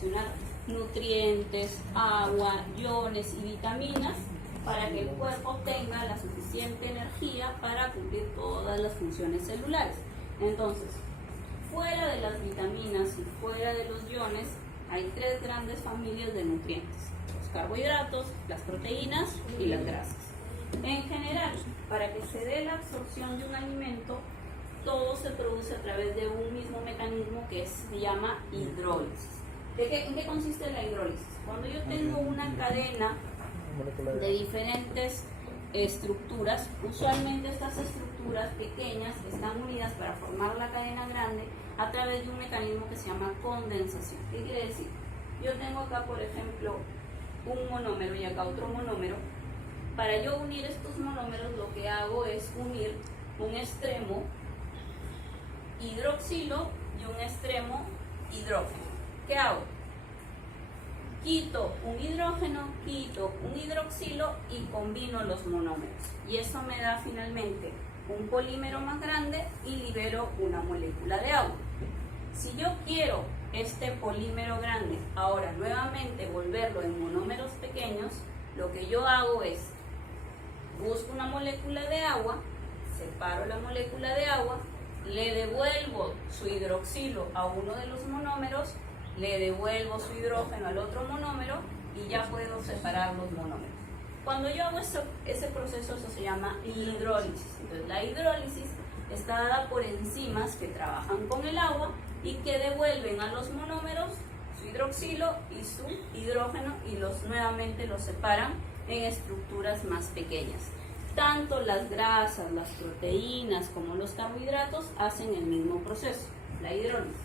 proporcionar nutrientes, agua, iones y vitaminas para que el cuerpo tenga la suficiente energía para cumplir todas las funciones celulares. Entonces, fuera de las vitaminas y fuera de los iones, hay tres grandes familias de nutrientes: los carbohidratos, las proteínas y las grasas. En general, para que se dé la absorción de un alimento, todo se produce a través de un mismo mecanismo que se llama hidrólisis. ¿En qué consiste la hidrólisis? Cuando yo tengo una cadena de diferentes estructuras, usualmente estas estructuras pequeñas están unidas para formar la cadena grande a través de un mecanismo que se llama condensación. ¿Qué quiere decir? Yo tengo acá, por ejemplo, un monómero y acá otro monómero. Para yo unir estos monómeros, lo que hago es unir un extremo hidroxilo y un extremo hidrógeno. ¿Qué hago? Quito un hidrógeno, quito un hidroxilo y combino los monómeros. Y eso me da finalmente un polímero más grande y libero una molécula de agua. Si yo quiero este polímero grande ahora nuevamente volverlo en monómeros pequeños, lo que yo hago es busco una molécula de agua, separo la molécula de agua, le devuelvo su hidroxilo a uno de los monómeros, le devuelvo su hidrógeno al otro monómero y ya puedo separar los monómeros. Cuando yo hago ese proceso, eso se llama hidrólisis. Entonces, la hidrólisis está dada por enzimas que trabajan con el agua y que devuelven a los monómeros su hidroxilo y su hidrógeno y nuevamente los separan en estructuras más pequeñas. Tanto las grasas, las proteínas como los carbohidratos hacen el mismo proceso, la hidrólisis.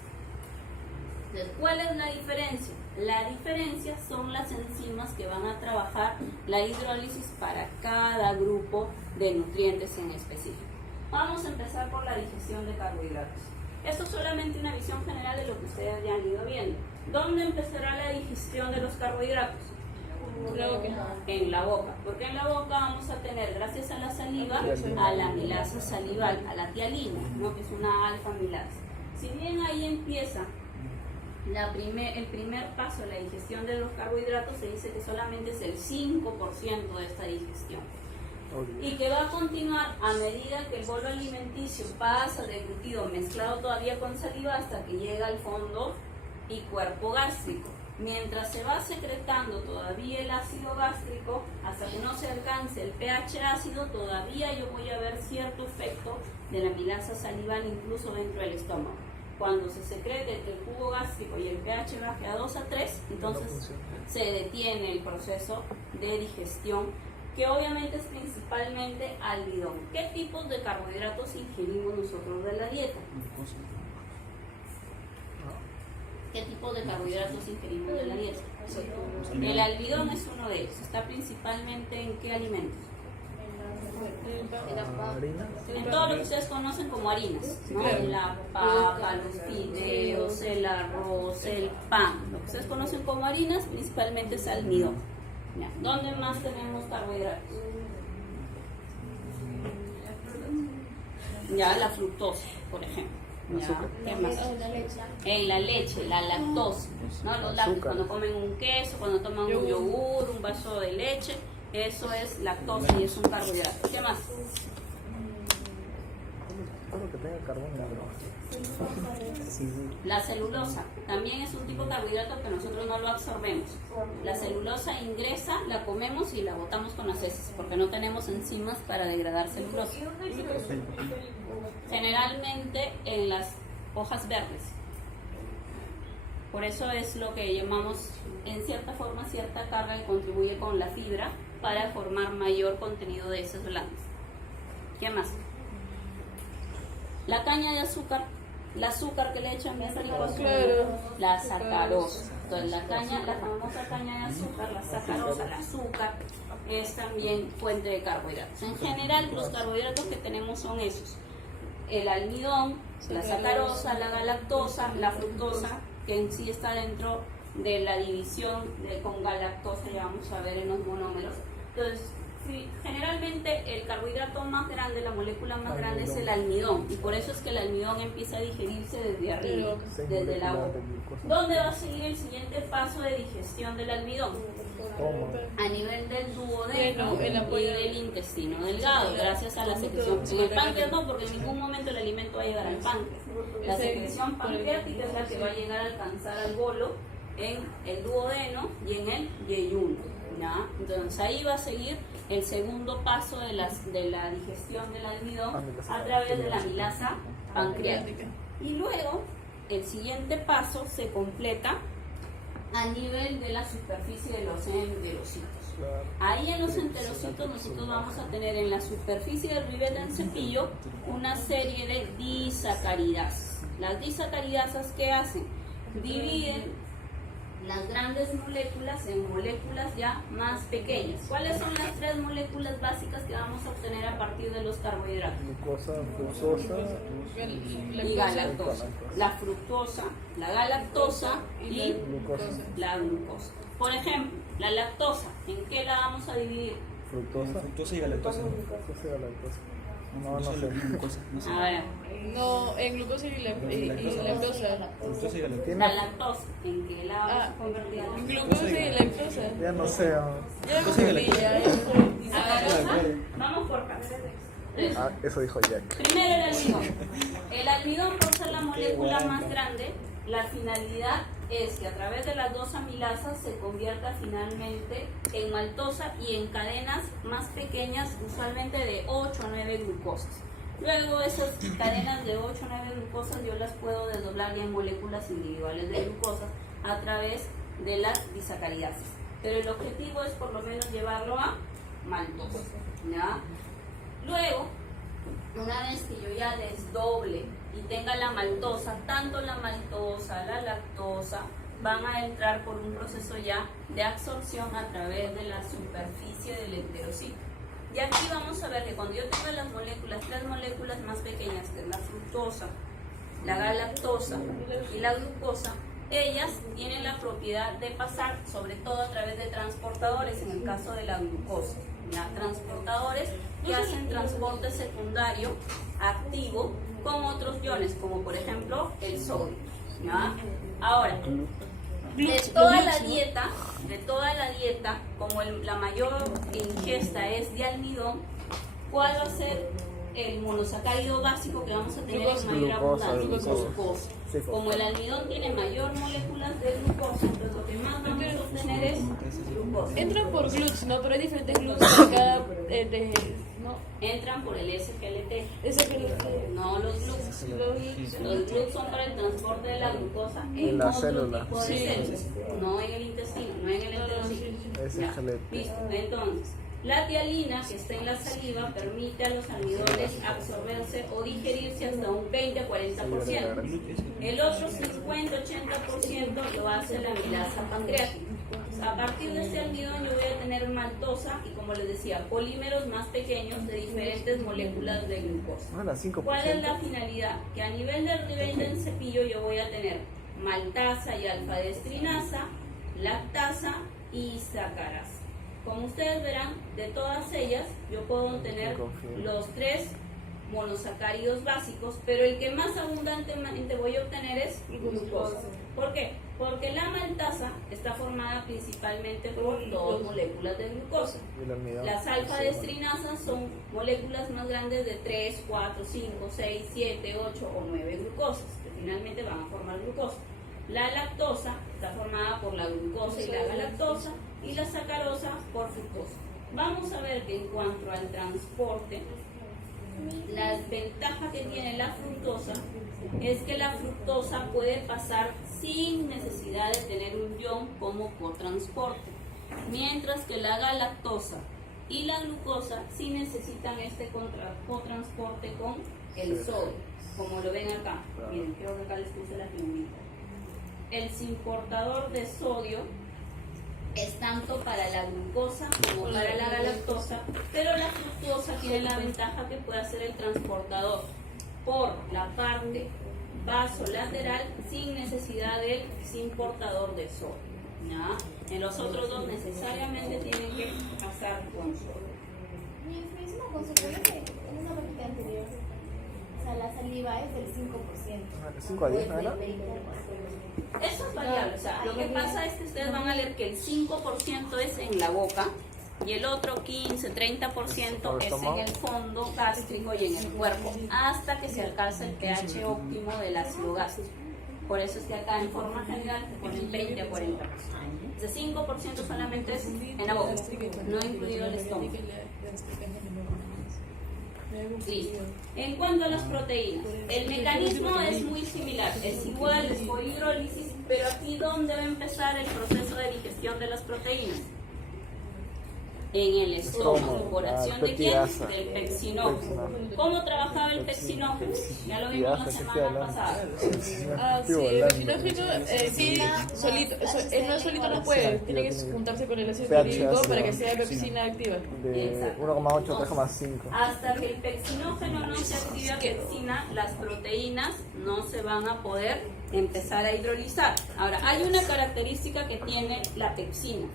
Entonces, ¿cuál es la diferencia? La diferencia son las enzimas que van a trabajar la hidrólisis para cada grupo de nutrientes en específico. Vamos a empezar por la digestión de carbohidratos. Esto es solamente una visión general de lo que ustedes ya han ido viendo. ¿Dónde empezará la digestión de los carbohidratos? En la boca, porque en la boca vamos a tener, gracias a la saliva, a la amilasa salival, a la tialina, ¿no? Que es una alfa-amilasa. Si bien ahí empieza el primer paso de la digestión de los carbohidratos, se dice que solamente es el 5% de esta digestión y que va a continuar a medida que el bolo alimenticio pasa de glutido mezclado todavía con saliva hasta que llega al fondo y cuerpo gástrico. Mientras se va secretando todavía el ácido gástrico, hasta que no se alcance el pH ácido, todavía yo voy a ver cierto efecto de la amilasa salival incluso dentro del estómago. Cuando se secrete el jugo gástrico y el pH baje a 2 a 3, entonces se detiene el proceso de digestión, que obviamente es principalmente almidón. ¿Qué tipos de carbohidratos ingerimos nosotros de la dieta? ¿Qué tipo de carbohidratos ingerimos de la dieta? El almidón es uno de ellos. ¿Está principalmente en qué alimentos? En todo lo que ustedes conocen como harinas, ¿no? La papa, los fideos, el arroz, el pan. Lo que ustedes conocen como harinas principalmente es almidón. ¿Ya? ¿Dónde más tenemos carbohidratos? Ya, la fructosa, por ejemplo. Ya, ¿qué más? En la leche, la lactosa, ¿no? Los lácteos, cuando comen un queso, cuando toman un yogur, un vaso de leche, eso es lactosa y es un carbohidrato. ¿Qué más? La celulosa también es un tipo de carbohidrato que nosotros no lo absorbemos. La celulosa ingresa, la comemos y la botamos con las heces porque no tenemos enzimas para degradar celulosa. Generalmente en las hojas verdes. Por eso es lo que llamamos, en cierta forma, cierta carga que contribuye con la fibra para formar mayor contenido de heces blandas. ¿Qué más? La caña de azúcar, el azúcar que le echan bien rico, la sacarosa. Entonces la famosa caña de azúcar, la sacarosa, el azúcar, es también fuente de carbohidratos. En general, los carbohidratos que tenemos son esos: el almidón, la sacarosa, la galactosa, la fructosa, que en sí está dentro de la división con galactosa, ya vamos a ver en los monómeros. Entonces, Generalmente el carbohidrato más grande, la molécula más grande es el almidón, y por eso es que el almidón empieza a digerirse desde arriba, desde el agua. ¿Dónde va a seguir el siguiente paso de digestión del almidón? A nivel del duodeno y del intestino delgado, gracias a la secreción. En el páncreas no, porque en ningún momento el alimento va a llegar al páncreas. La secreción pancreática es la que va a llegar a alcanzar al bolo en el duodeno y en el yeyuno, ¿ya? Entonces ahí va a seguir el segundo paso de la digestión del almidón a través de la amilasa pancreática. Y luego el siguiente paso se completa a nivel de la superficie de los enterocitos. Ahí en los enterocitos nosotros vamos a tener en la superficie del ribete en cepillo una serie de disacaridasas. Las disacaridasas, ¿qué hacen? Dividen las grandes moléculas en moléculas ya más pequeñas. ¿Cuáles son las tres moléculas básicas que vamos a obtener a partir de los carbohidratos? Glucosa, fructosa y galactosa. La fructosa, la galactosa y la glucosa. Por ejemplo, la lactosa, ¿en qué la vamos a dividir? Fructosa y galactosa. No sé. A ver. No, en glucosa y lactosa. Fructosa y galactosa. La lactosa, ¿en qué la vamos a convertir? Glucosa y lactosa. Ya no sé. Ya me confundí, ya. Vamos por partes. Eso dijo Jack. Primero el almidón. El almidón, por ser la molécula más grande, la finalidad es que a través de las dos amilasas se convierta finalmente en maltosa y en cadenas más pequeñas, usualmente de 8 a 9 glucosas. Luego esas cadenas de 8 a 9 glucosas yo las puedo desdoblar ya en moléculas individuales de glucosas a través de las disacaridasas. Pero el objetivo es por lo menos llevarlo a maltosa, ¿ya? Luego, una vez que yo ya desdoble y tenga la maltosa, tanto la maltosa, la lactosa, van a entrar por un proceso ya de absorción a través de la superficie del enterocito. Y aquí vamos a ver que cuando yo tengo las moléculas, tres moléculas más pequeñas, que es la fructosa, la galactosa y la glucosa, ellas tienen la propiedad de pasar, sobre todo a través de transportadores, en el caso de la glucosa. ¿Ya? Transportadores que hacen transporte secundario activo con otros iones, como por ejemplo el sodio. ¿Ya? Ahora, de toda la dieta, como la mayor ingesta es de almidón, ¿cuál va a ser el monosacárido básico que vamos a tener en mayor abundancia? Glucosa. Como el almidón tiene mayor moléculas de glucosa, entonces lo que más vamos a obtener es glucosa. Entran por GLUTs, ¿no? Pero hay diferentes GLUTs de cada... ¿no? Entran por el SGLT. SGLT. No los GLUTs. Los GLUTs son para el transporte de la glucosa en la otro célula. tipo de células, no en el intestino, no en el enterocito. SGLT. Listo. Entonces, la tialina que está en la saliva permite a los almidones absorberse o digerirse hasta un 20 a 40%. El otro 50-80% lo hace la amilasa pancreática. A partir de este almidón yo voy a tener maltosa y, como les decía, polímeros más pequeños de diferentes moléculas de glucosa. ¿Cuál es la finalidad? Que a nivel del ribete en cepillo yo voy a tener maltasa y alfa-destrinasa, lactasa y sacarasa. Como ustedes verán, de todas ellas yo puedo tener los tres monosacáridos básicos, pero el que más abundantemente voy a obtener es glucosa. ¿Por qué? Porque la maltasa está formada principalmente por dos moléculas de glucosa. Las alfa-destrinasas son moléculas más grandes de 3, 4, 5, 6, 7, 8 o 9 glucosas, que finalmente van a formar glucosa. La lactosa está formada por la glucosa y la galactosa, y la sacarosa por fructosa. Vamos a ver que en cuanto al transporte, la ventaja que tiene la fructosa es que la fructosa puede pasar sin necesidad de tener un ion como cotransporte, mientras que la galactosa y la glucosa sí necesitan este cotransporte con el sodio, como lo ven acá. Miren, creo que acá les puse la figurita. El simportador de sodio es tanto para la glucosa como para la galactosa, pero la fructosa tiene la ventaja que puede ser el transportador por la parte vasolateral sin necesidad del simportador de sodio. ¿Ya? En los otros dos necesariamente tienen que pasar con sodio. Mi mismo concepto en una práctica anterior. O sea, la saliva es del 5%. 5 a 10, ¿no era? Eso es variable, o sea, lo que pasa es que ustedes van a leer que el 5% es en la boca y el otro 15, 30% es en el fondo gástrico y en el cuerpo, hasta que se alcanza el pH óptimo del ácido gástrico. Por eso es que acá en forma general te ponen 20 a 40%. Ese 5% solamente es en la boca, no incluido el estómago. Listo. En cuanto a las proteínas, el mecanismo es muy similar, es igual, es por hidrólisis, pero aquí ¿dónde va a empezar el proceso de digestión de las proteínas? En el estómago, por acción de quién? Del pexinógeno. ¿Cómo trabajaba el pexinógeno? Ya lo vimos la semana pasada. Ah, sí, el pexinógeno, sí, solito, él no solito no puede, tiene que juntarse con el ácido clorhídrico para que sea pepsina activa. De 1,8 a 3,5. Hasta que el pexinógeno no se active a pepsina, las proteínas no se van a poder empezar a hidrolizar. Ahora, hay una característica que tiene la pepsina,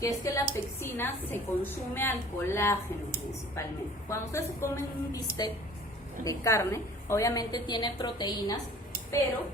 que es que la pepsina se consume al colágeno principalmente. Cuando ustedes se comen un bistec de carne, obviamente tiene proteínas, pero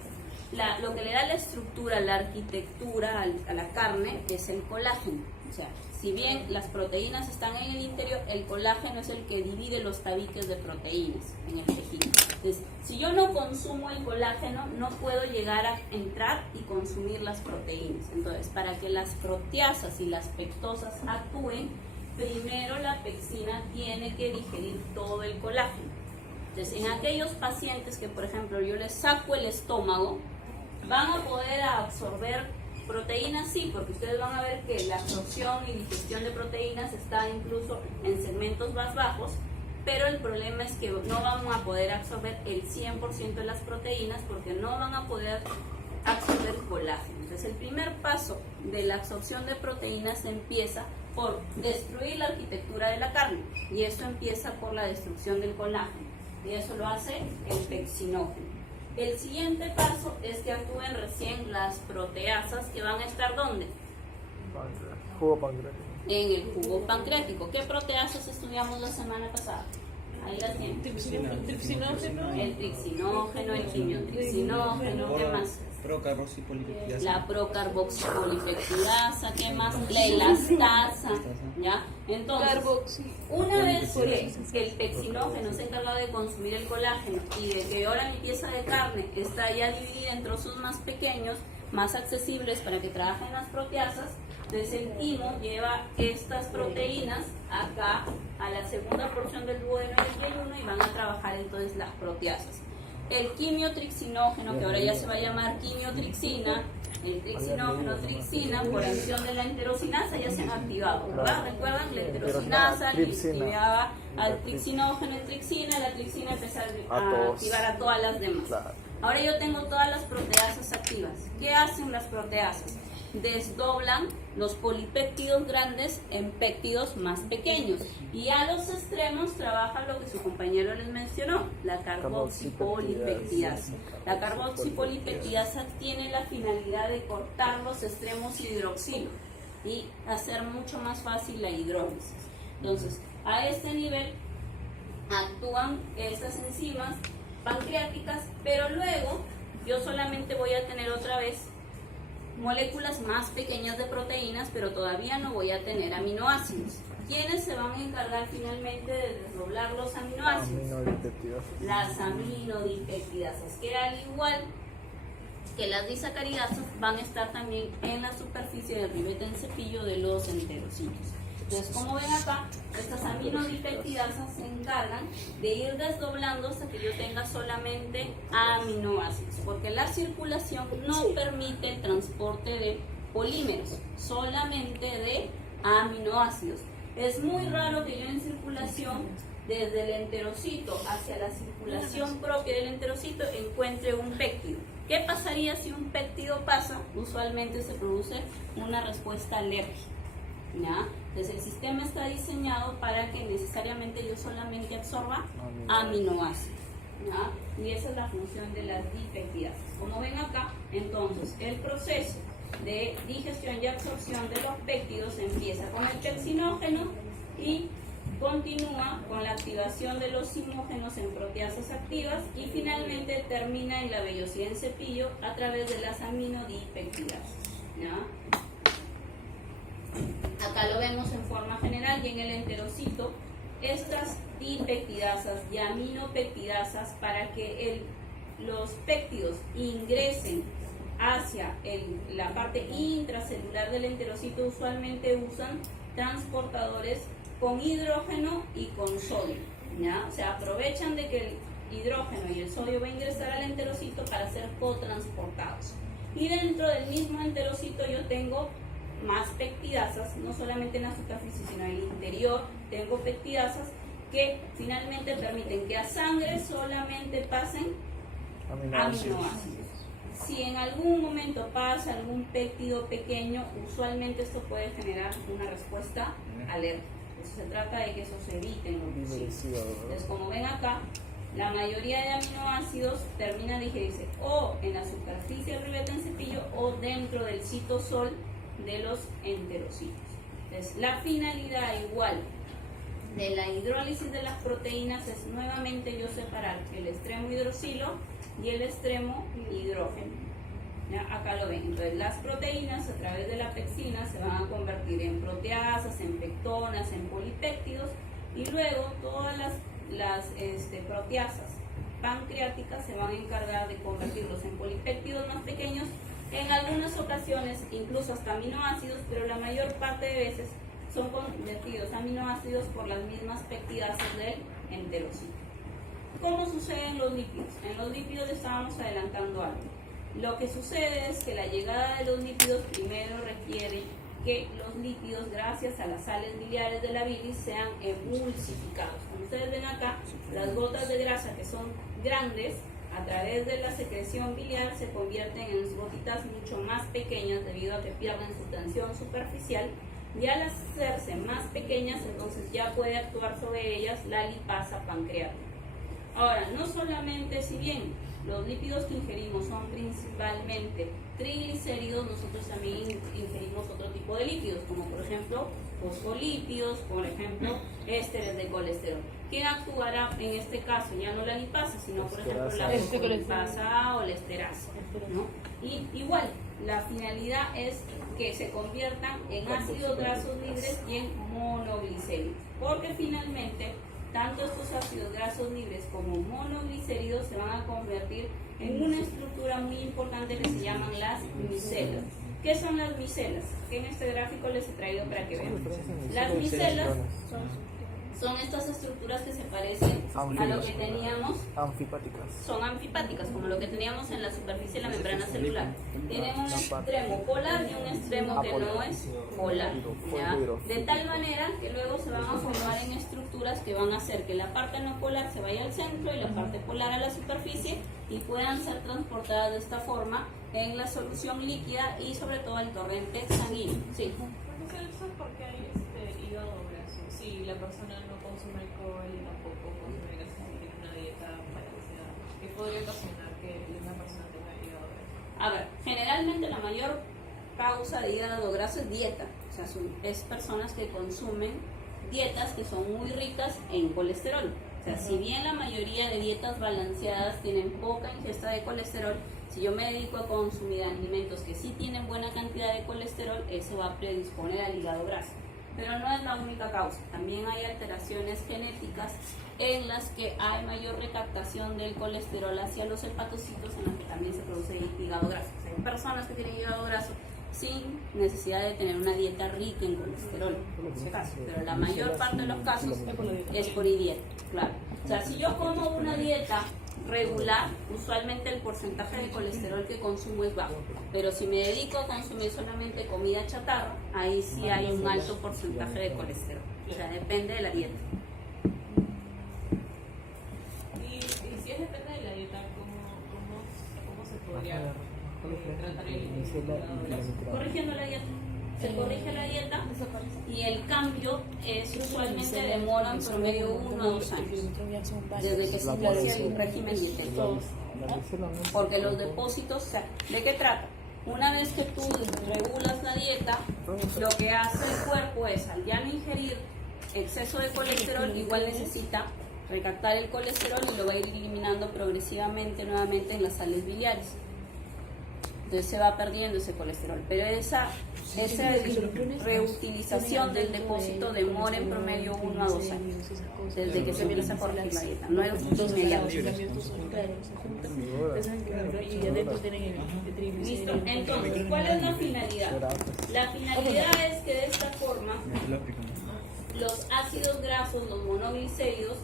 lo que le da la estructura, la arquitectura a la carne es el colágeno. O sea, si bien las proteínas están en el interior, el colágeno es el que divide los tabiques de proteínas en el tejido. Entonces, si yo no consumo el colágeno, no puedo llegar a entrar y consumir las proteínas. Entonces, para que las proteasas y las pectosas actúen, primero la pepsina tiene que digerir todo el colágeno. Entonces, en aquellos pacientes que, por ejemplo, yo les saco el estómago, van a poder absorber proteínas, sí, porque ustedes van a ver que la absorción y digestión de proteínas está incluso en segmentos más bajos, pero el problema es que no vamos a poder absorber el 100% de las proteínas porque no van a poder absorber colágeno. Entonces, el primer paso de la absorción de proteínas empieza por destruir la arquitectura de la carne, y eso empieza por la destrucción del colágeno, y eso lo hace el pexinógeno. El siguiente paso es que actúen recién las proteasas, que van a estar ¿dónde? Jugo pancreático. En el jugo pancreático. ¿Qué proteasas estudiamos la semana pasada? Ahí las tienen. Tripsinógeno. El trixinógeno, el quimiotrixinógeno, ¿qué más? Procarboxipolipeptidasa. La procarboxipolipeptidasa, ¿qué más? La elastasa, ¿ya? Entonces, una vez que el pexinógeno se ha encargado de consumir el colágeno y de que ahora mi pieza de carne está ya dividida en trozos más pequeños, más accesibles para que trabajen las proteasas, entonces el timo lleva estas proteínas acá a la segunda porción del duodeno y del yeyuno y van a trabajar entonces las proteasas. El quimiotrixinógeno, que ahora ya se va a llamar quimiotrixina, el trixinógeno, trixina, por acción de la enterosinasa ya se han activado, ¿verdad? ¿Recuerdan? La enterosinasa activaba al trixinógeno en trixina, la trixina empezó a activar a todas las demás. Ahora yo tengo todas las proteasas activas. ¿Qué hacen las proteasas? Desdoblan los polipéptidos grandes en péptidos más pequeños, y a los extremos trabaja lo que su compañero les mencionó, la carboxipolipeptidasa. La carboxipolipeptidasa tiene la finalidad de cortar los extremos hidroxilo y hacer mucho más fácil la hidrólisis. Entonces, a este nivel actúan estas enzimas pancreáticas, pero luego yo solamente voy a tener otra vez moléculas más pequeñas de proteínas, pero todavía no voy a tener aminoácidos. ¿Quiénes se van a encargar finalmente de desdoblar los aminoácidos? Las aminodipeptidasas, que al igual que las disacaridasas van a estar también en la superficie del ribete en cepillo de los enterocitos. Entonces, como ven acá, estas aminodipeptidasas se encargan de ir desdoblando hasta que yo tenga solamente aminoácidos, porque la circulación no permite el transporte de polímeros, solamente de aminoácidos. Es muy raro que yo en circulación, desde el enterocito hacia la circulación propia del enterocito, encuentre un péptido. ¿Qué pasaría si un péptido pasa? Usualmente se produce una respuesta alérgica, ¿ya? Entonces el sistema está diseñado para que necesariamente yo solamente absorba aminoácidos, ¿ya? Y esa es la función de las dipeptidasas. Como ven acá, entonces el proceso de digestión y absorción de los péptidos empieza con el pexinógeno y continúa con la activación de los simógenos en proteasas activas y finalmente termina en la vellosidad en cepillo a través de las aminodipeptidasas, ¿ya? Acá lo vemos en forma general y en el enterocito, estas dipeptidasas y aminopeptidasas, para que los péptidos ingresen hacia la parte intracelular del enterocito, usualmente usan transportadores con hidrógeno y con sodio, ¿ya? O sea, aprovechan de que el hidrógeno y el sodio va a ingresar al enterocito para ser cotransportados. Y dentro del mismo enterocito yo tengo más peptidasas, no solamente en la superficie, sino en el interior tengo peptidasas que finalmente permiten que a sangre solamente pasen aminoácidos. Si en algún momento pasa algún péptido pequeño, usualmente esto puede generar una respuesta alérgica. Entonces se trata de que eso se evite en los pacientes. Entonces, como ven acá, la mayoría de aminoácidos terminan de digerirse o en la superficie del ribete en cepillo o dentro del citosol de los enterocitos. Entonces, la finalidad igual de la hidrólisis de las proteínas es nuevamente yo separar el extremo hidroxilo y el extremo hidrógeno. ¿Ya? Acá lo ven. Entonces, las proteínas a través de la pexina se van a convertir en proteasas, en pectonas, en polipéptidos, y luego todas las proteasas pancreáticas se van a encargar de convertirlos en polipéptidos más pequeños, en algunas ocasiones incluso hasta aminoácidos, pero la mayor parte de veces son convertidos aminoácidos por las mismas peptidasas del enterocito. ¿Cómo sucede en los lípidos? En los lípidos estábamos adelantando algo. Lo que sucede es que la llegada de los lípidos primero requiere que los lípidos, gracias a las sales biliares de la bilis, sean emulsificados. Como ustedes ven acá, las gotas de grasa que son grandes, a través de la secreción biliar se convierten en gotitas mucho más pequeñas debido a que pierden su tensión superficial, y al hacerse más pequeñas, entonces ya puede actuar sobre ellas la lipasa pancreática. Ahora, no solamente, si bien los lípidos que ingerimos son principalmente triglicéridos, nosotros también ingerimos otro tipo de lípidos, como por ejemplo fosfolípidos, por ejemplo ésteres de colesterol. ¿Quién actuará en este caso? Ya no la lipasa, sino por ejemplo la fosfolipasa o la esterasa, ¿no? Y igual, la finalidad es que se conviertan en ácidos grasos libres y en monoglicéridos, porque finalmente tanto estos ácidos grasos libres como monoglicéridos se van a convertir en una estructura muy importante que se llaman las micelas. ¿Qué son las micelas? Que en este gráfico les he traído para que vean. Las micelas son estas estructuras que se parecen a lo que teníamos. Son anfipáticas, como lo que teníamos en la superficie de la membrana celular. Tienen un extremo polar y un extremo que no es polar, ¿ya? De tal manera que luego se van a formar en estructuras que van a hacer que la parte no polar se vaya al centro y la parte polar a la superficie, y puedan ser transportadas de esta forma en la solución líquida y sobre todo el torrente sanguíneo. Sí. ¿Por qué hay hígado graso? Si la persona no consume alcohol y tampoco consume grasas y tiene una dieta balanceada, ¿qué podría ocasionar que una persona tenga hígado graso? A ver, generalmente la mayor causa de hígado graso es dieta. O sea, es personas que consumen dietas que son muy ricas en colesterol. O sea, si bien la mayoría de dietas balanceadas tienen poca ingesta de colesterol, si yo me dedico a consumir alimentos que sí tienen buena cantidad de colesterol, eso va a predisponer al hígado graso. Pero no es la única causa. También hay alteraciones genéticas en las que hay mayor recaptación del colesterol hacia los hepatocitos, en las que también se produce hígado graso. O sea, hay personas que tienen hígado graso sin necesidad de tener una dieta rica en colesterol, en ese caso. Pero la mayor parte de los casos es por dieta, claro. O sea, si yo como una dieta regular, usualmente el porcentaje de colesterol que consumo es bajo, pero si me dedico a consumir solamente comida chatarra, ahí sí hay un alto porcentaje de colesterol. O sea, depende de la dieta. Y si es depende de la dieta, ¿cómo se podría tratar el hígado graso? Corrigiendo la dieta. Se corrige la dieta y el cambio es usualmente demora en promedio 1 a 2 años desde que se inicia el régimen dietético, porque los depósitos, o sea, ¿de qué trata? Una vez que tú regulas la dieta, lo que hace el cuerpo es, al ya no ingerir exceso de colesterol igual necesita recaptar el colesterol y lo va a ir eliminando progresivamente nuevamente en las sales biliares. Entonces se va perdiendo ese colesterol, pero esa reutilización del depósito demora en promedio 1 a 2 años desde que se empieza a corregir la dieta, no es inmediato. Listo, entonces, ¿cuál es la finalidad? La finalidad es que de esta forma los ácidos grasos, los monoglicéridos,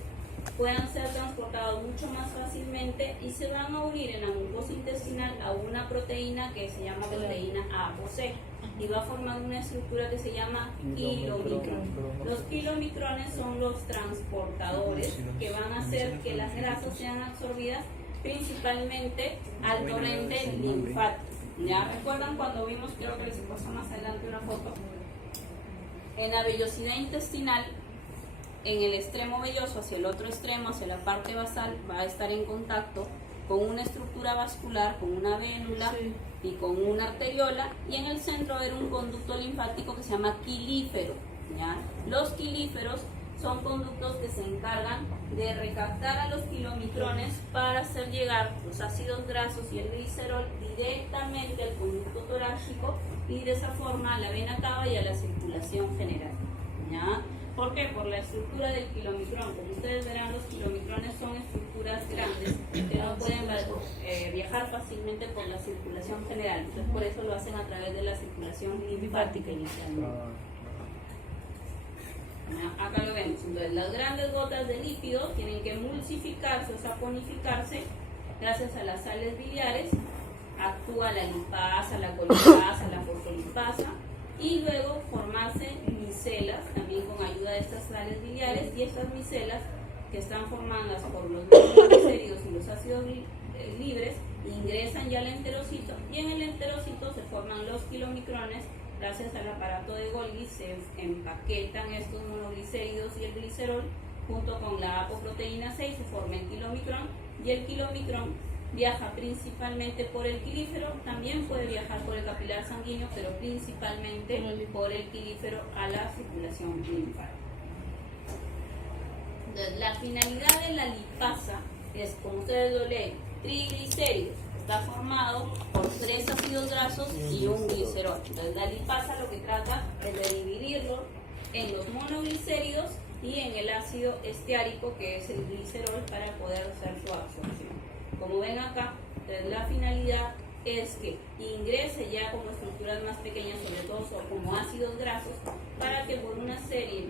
puedan ser transportados mucho más fácilmente y se van a unir en la mucosa intestinal a una proteína que se llama proteína A o C y va a formar una estructura que se llama kilomicrón. Los kilomicrones son los transportadores que van a hacer que las grasas sean absorbidas principalmente al torrente linfático. ¿Ya recuerdan cuando vimos, creo que les paso más adelante una foto, en la vellosidad intestinal? En el extremo velloso hacia el otro extremo, hacia la parte basal, va a estar en contacto con una estructura vascular, con una vénula y con una arteriola, y en el centro va a haber un conducto linfático que se llama quilífero, ¿ya? Los quilíferos son conductos que se encargan de recaptar a los kilomicrones para hacer llegar los ácidos grasos y el glicerol directamente al conducto torácico y de esa forma a la vena cava y a la circulación general, ¿ya? ¿Por qué? Por la estructura del kilomicrón. Como ustedes verán, los kilomicrones son estructuras grandes que no pueden viajar fácilmente por la circulación general. Entonces, por eso lo hacen a través de la circulación linfática inicialmente. Acá lo vemos. Entonces, las grandes gotas de lípido tienen que emulsificarse o saponificarse gracias a las sales biliares. Actúa la lipasa, la colipasa, la fosfolipasa, y luego formarse micelas también con ayuda de estas sales biliares, y estas micelas que están formadas por los monoglicéridos y los ácidos libres ingresan ya al enterocito, y en el enterocito se forman los kilomicrones. Gracias al aparato de Golgi se empaquetan estos monoglicéridos y el glicerol junto con la apoproteína 6, se forma el kilomicrón, y el kilomicrón viaja principalmente por el quilífero, también puede viajar por el capilar sanguíneo, pero principalmente por el quilífero a la circulación linfática. Entonces, la finalidad de la lipasa es, como ustedes lo leen, triglicéridos. Está formado por 3 ácidos grasos y un glicerol. Entonces, la lipasa lo que trata es de dividirlo en los monoglicéridos y en el ácido esteárico, que es el glicerol, para poder hacer su absorción. Como ven acá, la finalidad es que ingrese ya como estructuras más pequeñas, sobre todo como ácidos grasos, para que por una serie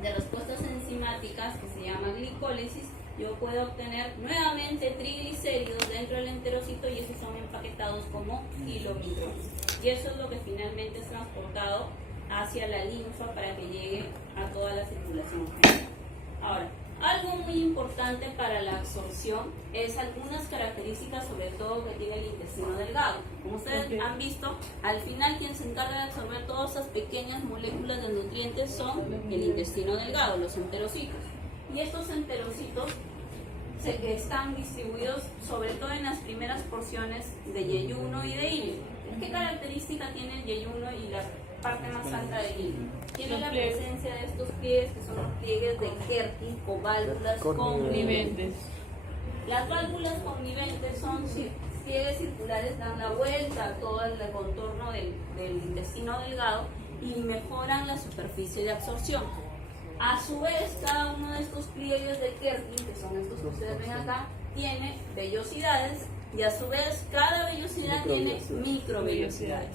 de respuestas enzimáticas que se llama glicólisis, yo pueda obtener nuevamente triglicéridos dentro del enterocito, y esos son empaquetados como kilomicrones. Y eso es lo que finalmente es transportado hacia la linfa para que llegue a toda la circulación general. Ahora, algo muy importante para la absorción es algunas características, sobre todo que tiene el intestino delgado. Como ustedes han visto, al final quien se encarga de absorber todas esas pequeñas moléculas de nutrientes son el intestino delgado, los enterocitos. Y estos enterocitos están distribuidos sobre todo en las primeras porciones de yeyuno y de ilio. ¿Qué característica tiene el yeyuno y la parte más alta del ilio? Tiene la presencia de estos pliegues, que son los pliegues de Kertin o válvulas conniventes. Las válvulas conniventes son pliegues circulares, dan la vuelta a todo el contorno del intestino delgado y mejoran la superficie de absorción. A su vez, cada uno de estos pliegues de Kertin, que son estos que ustedes ven acá, tiene vellosidades, y a su vez cada vellosidad tiene microvellosidades.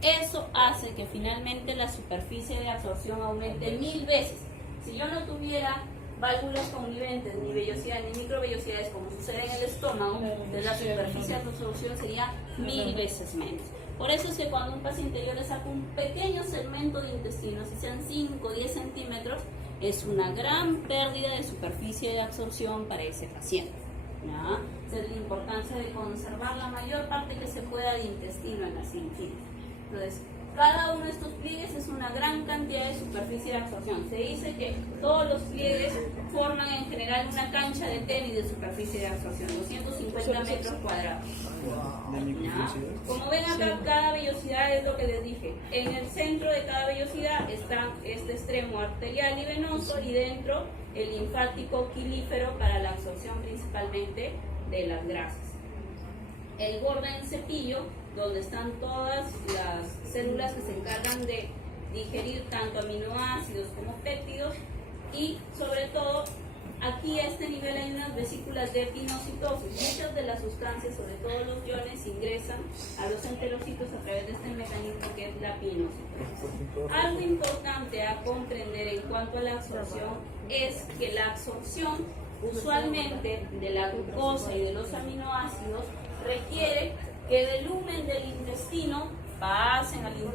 Eso hace que finalmente la superficie de absorción aumente 1000 veces. Si yo no tuviera válvulas conniventes, ni vellosidades, ni microvellosidades, como sucede en el estómago, entonces la superficie de absorción sería 1000 veces menos. Por eso es que cuando un paciente yo le saco un pequeño segmento de intestino, si sean 5 o 10 centímetros, es una gran pérdida de superficie de absorción para ese paciente. ¿Ya? Esa es la importancia de conservar la mayor parte que se pueda de intestino en la cirugía. Entonces, Cada uno de estos pliegues es una gran cantidad de superficie de absorción. Se dice que todos los pliegues forman en general una cancha de tenis de superficie de absorción, 250 metros cuadrados. ¿Ya? Como ven acá, cada vellosidad es lo que les dije. En el centro de cada vellosidad está este extremo arterial y venoso y dentro el linfático quilífero para la absorción principalmente de las grasas. El borde del cepillo, donde están todas las células que se encargan de digerir tanto aminoácidos como péptidos, y sobre todo aquí a este nivel hay unas vesículas de pinocitosis. Muchas de las sustancias, sobre todo los iones, ingresan a los enterocitos a través de este mecanismo que es la pinocitosis. Algo importante a comprender en cuanto a la absorción es que la absorción usualmente de la glucosa y de los aminoácidos requiere que del lumen del intestino pasen al interior